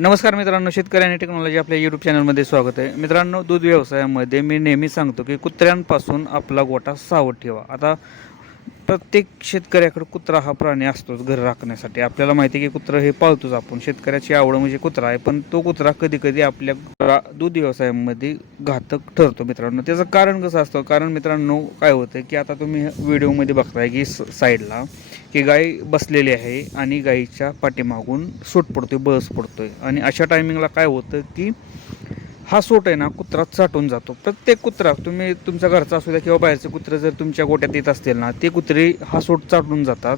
नमस्कार मित्रांनो शेतकरी आणि टेक्नॉलॉजी आपल्या यूट्यूब चॅनलमध्ये स्वागत आहे. मित्रांनो दूध व्यवसायामध्ये मी नेहमी सांगतो की कुत्र्यांपासून आपला गोठा सावध ठेवा. आता प्रत्येक शेतकऱ्याकडे कुत्रा हा प्राणी असतोच घर राखण्यासाठी. आपल्याला माहिती आहे की कुत्रं हे पाळतोच आपण. शेतकऱ्याची आवड म्हणजे कुत्रा आहे पण तो कुत्रा कधी कधी आपल्या दूध व्यवसायामध्ये घातक ठरतो मित्रांनो. त्याचं कारण कसं असतं? कारण मित्रांनो काय होतं की आता तुम्ही व्हिडिओमध्ये बघताय की स- साईडला की गाय बसलेली आहे आणि गाईच्या पाठीमागून सूट पडतोय बस पडतोय. आणि अशा टायमिंगला काय होतं की हा सूट आहे ना कुत्रा चाटून जातो. प्रत्येक कुत्रा तुम्ही तुमच्या घरचा असू द्या किंवा बाहेरचे कुत्रे जर तुमच्या गोट्यात येत असतील ना ते कुत्रे हा सूट चाटून जातात.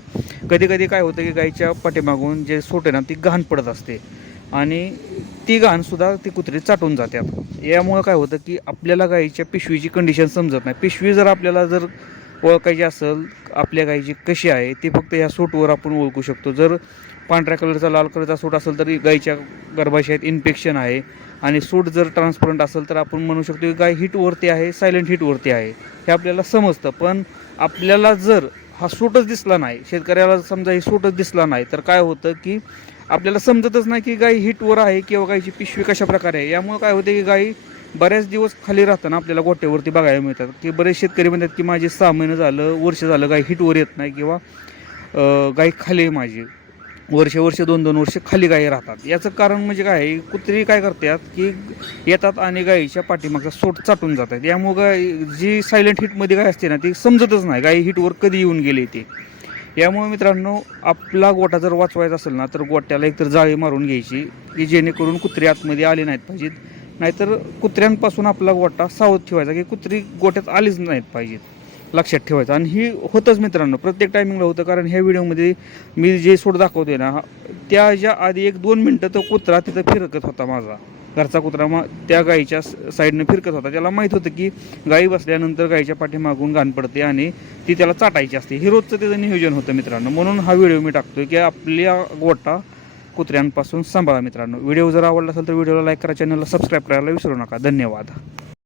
कधी कधी काय होतं की गाईच्या पाठीमागून जे सोट आहे ना ती घाण पडत असते. आणि ती घाणसुद्धा ती कुत्री चाटून जातात यामुळं काय होतं की आपल्याला गाईच्या पिशवीची कंडिशन समजत नाही. पिशवी जर आपल्याला जर ओळखायची असेल आपल्या गाईची कशी आहे ती फक्त ह्या सूटवर आपण ओळखू शकतो. जर पांढऱ्या कलरचा लाल कलरचा सूट असेल तर गाईच्या गर्भाशयात इन्फेक्शन आहे. आणि सूट जर ट्रान्सपरंट असेल तर आपण म्हणू शकतो की गाय हिटवरती आहे सायलेंट हिटवरती आहे. हे आपल्याला समजतं. पण आपल्याला जर हा सूटच दिसला नाही शेतकऱ्याला समजा हे सूटच दिसला नाही तर काय होतं की आपल्याला समजतच नाही की गाय हिटवर आहे किंवा गायची पिशवी कशा प्रकारे आहे. यामुळे काय होते की गाई बऱ्याच दिवस खाली राहताना आपल्याला गोट्यावरती बघायला मिळतात. की बरेच शेतकरी म्हणतात की माझे सहा महिने झालं वर्ष झालं गाय हिटवर येत नाही किंवा गाय खाली आहे माझी. वर्ष वर्ष दोन दोन वर्ष खाली गायी राहतात. याचं कारण म्हणजे काय कुत्री काय करतात की येतात आणि गायीच्या पाठीमागचा सोट चाटून जातात. यामुळं गाय जी सायलेंट हिटमध्ये गाय असते ना ती समजतच नाही. गायी हिटवर कधी येऊन गेली ते. यामुळे मित्रांनो आपला गोटा जर वाचवायचा असेल ना तर गोट्याला एकतर जाळी मारून घ्यायची की जेणेकरून कुत्री आतमध्ये आले नाहीत पाहिजेत. नाहीतर कुत्र्यांपासून आपला गोटा सावध ठेवायचा की कुत्री गोट्यात आलीच नाहीत पाहिजेत. लक्षात ठेवायचं. आणि ही होतंच मित्रांनो प्रत्येक टायमिंगला होतं कारण ह्या व्हिडिओमध्ये मी जे सोड दाखवतोय ना त्या त्याच्या आधी एक दोन मिनटं तो कुत्रा तिथं फिरकत होता माझा. घरचा कुत्रा मग त्या गाईच्या साईडनं फिरकत होता. त्याला माहीत होतं की गाई बसल्यानंतर गाईच्या पाठीमागून घाण पडते आणि ती त्याला चाटायची असते. हे रोजचं त्याचं नियोजन होतं मित्रांनो. म्हणून हा व्हिडिओ मी टाकतोय की आपल्या गोटा कुत्र्यांपासून सांभाळा मित्रांनो. व्हिडिओ जर आवडला असेल तर व्हिडिओला लाईक करा चॅनलला सबस्क्राईब करायला विसरू नका. धन्यवाद.